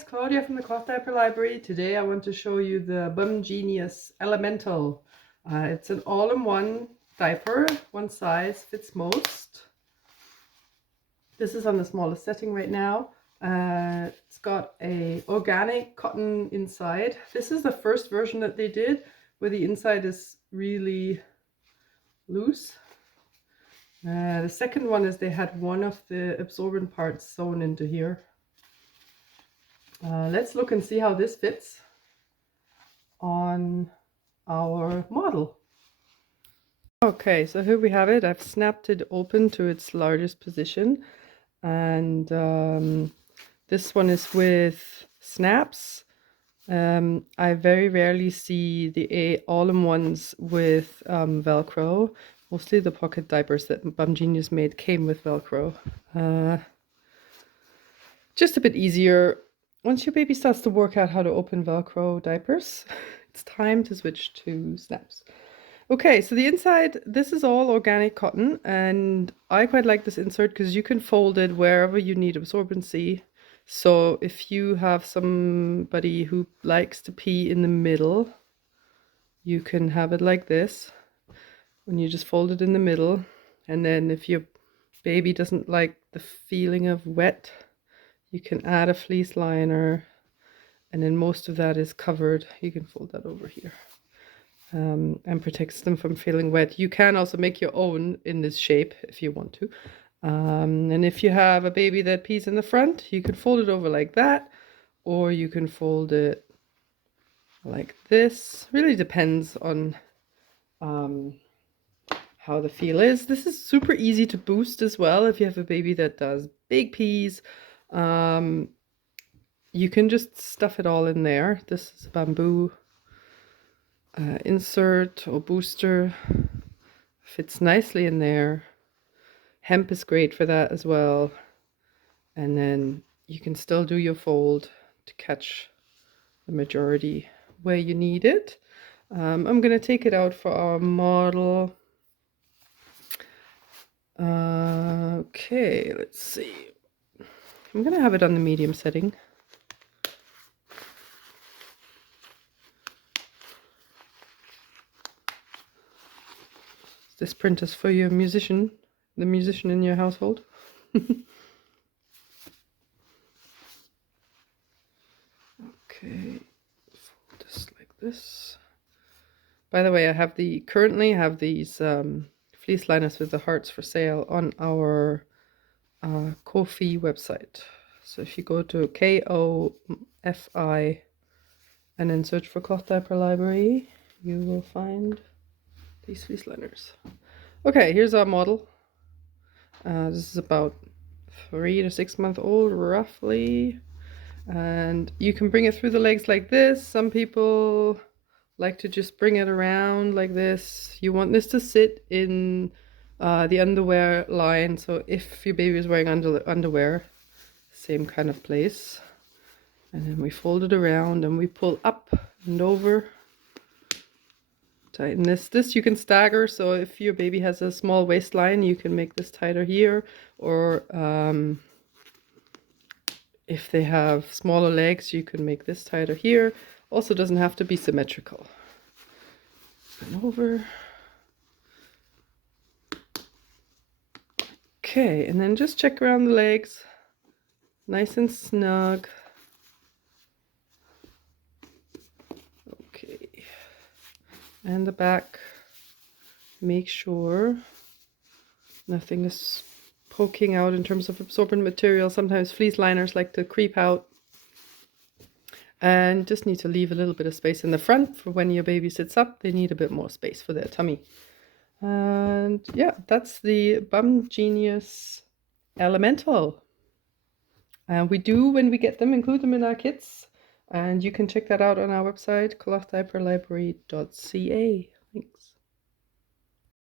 it's Claudia from the Cloth Diaper Library. Today I want to show you the Bumgenius Elemental. It's an all-in-one diaper, one size fits most. This is on the smallest setting right now. It's got a organic cotton inside. This is the first version that they did, where the inside is really loose. The second one is they had one of the absorbent parts sewn into here. Let's look and see how this fits on our model. Okay, so here we have it. I've snapped it open to its largest position, and this one is with snaps. I very rarely see the all-in-ones with Velcro. Mostly the pocket diapers that Bumgenius made came with Velcro. Just a bit easier. Once your baby starts to work out how to open Velcro diapers, it's time to switch to snaps. Okay, so the inside, this is all organic cotton, and I quite like this insert because you can fold it wherever you need absorbency. So if you have somebody who likes to pee in the middle, you can have it like this, when you just fold it in the middle. And then if your baby doesn't like the feeling of wet, you can add a fleece liner, and then most of that is covered. You can fold that over here and protects them from feeling wet. You can also make your own in this shape if you want to. And if you have a baby that pees in the front, you can fold it over like that, or you can fold it like this. Really depends on how the feel is. This is super easy to boost as well if you have a baby that does big pees. You can just stuff it all in there. This is a bamboo insert or booster. Fits nicely in there. Hemp is great for that as well. And then you can still do your fold to catch the majority where you need it. I'm going to take it out for our model. Okay, let's see. I'm going to have it on the medium setting. This print is for your musician, the musician in your household. Okay, fold this like this. By the way, I have currently have these fleece liners with the hearts for sale on our Ko-fi website. So if you go to Ko-fi and then search for Cloth Diaper Library, you will find these fleece liners. Okay, here's our model. This is about 3 to 6 months old, roughly. And you can bring it through the legs like this. Some people like to just bring it around like this. You want this to sit in the underwear line. So if your baby is wearing underwear, same kind of place. And then we fold it around and we pull up and over. Tighten this you can stagger, so if your baby has a small waistline, you can make this tighter here, or if they have smaller legs, you can make this tighter here. Also doesn't have to be symmetrical. And over. Okay, and then just check around the legs, nice and snug. And the back, make sure nothing is poking out in terms of absorbent material. Sometimes fleece liners like to creep out, and just need to leave a little bit of space in the front for when your baby sits up. They need a bit more space for their tummy. And yeah, that's the Bumgenius Elemental. And we do, when we get them, include them in our kits. And you can check that out on our website, clothdiaperlibrary.ca.